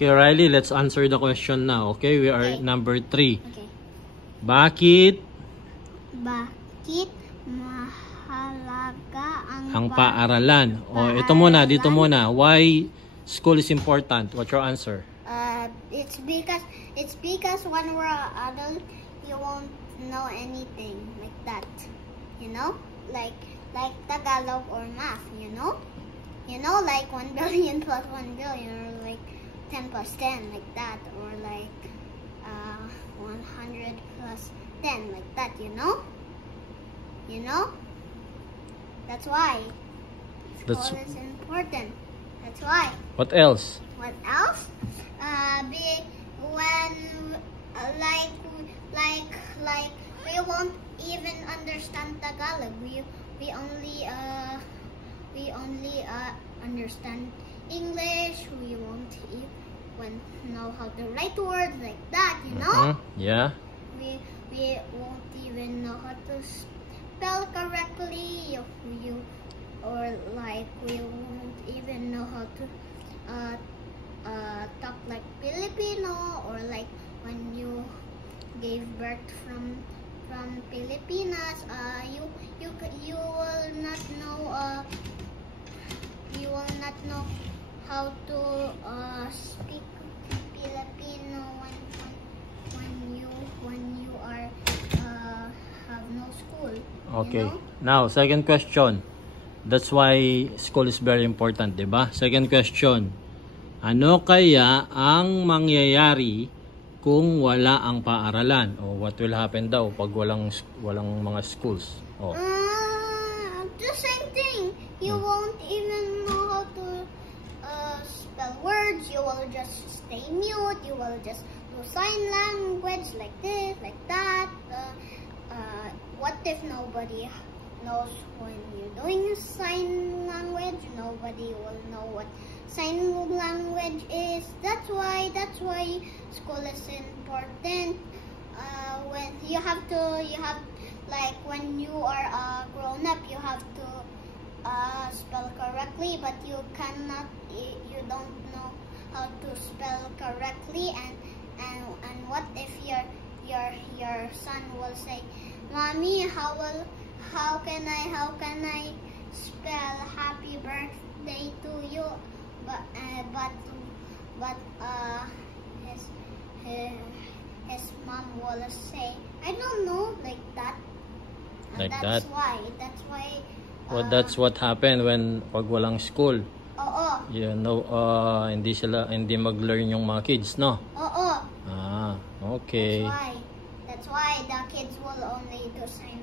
Okay, Riley, let's answer the question now. Okay, we are number 3. Okay. Bakit mahalaga ang paaralan? Ito muna, dito muna. Why school is important? What's your answer? It's because when we're adult, you won't know anything like that. You know, like Tagalog or math. You know, like 1 billion plus 1 billion, or like 10 plus 10, like that, or like 100 plus 10, like that. You know. That's why school is important. That's why. What else? What else? When like we won't even understand Tagalog. We only understand English. We won't even know how to write words like that. You know? Yeah. We won't even know how to spell correctly. Or like we won't even know how to talk like Filipino, or like when you gave birth from Pilipinas, you will not know how to speak Filipino when you are have no school. Okay. You know? Now, second question. That's why school is very important, diba? Second question. Ano kaya ang mangyayari kung wala ang paaralan? O what will happen daw pag walang mga schools? The same thing. You won't even know how to spell words. You will just stay mute. You will just do sign language like this, like that. What if nobody knows when you're doing sign language? Nobody will know what sign language is. That's why school is important. When you have like when you are grown up, you have to spell correctly, but you don't know how to spell correctly, and what if your son will say, "Mommy, how can I spell happy birthday to you?" But his mom will say, "I don't know," like that. Like that's that. Why. Well, that's what happened when pag walang school. Oo. You know, hindi mag-learn yung mga kids, no? Oo. Okay. That's why the kids will only do sign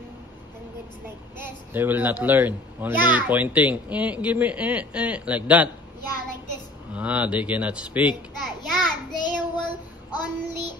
language like this. They will not learn. Only pointing. Give me like that. Yeah, like this. They cannot speak. Like that. Yeah, they will only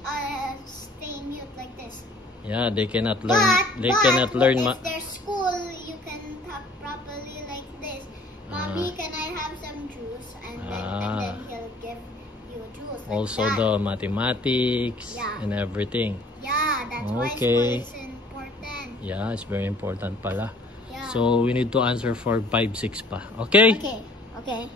stay mute like this. Yeah, they cannot learn. Cannot learn. If their school, you can talk properly like this. Mommy, can I have some juice? And then he'll give you juice. Like Also that. the mathematics and everything. Yeah, that's why school is important. Yeah, it's very important pala. Yeah. So we need to answer for 5, 6 pa. Okay? Okay.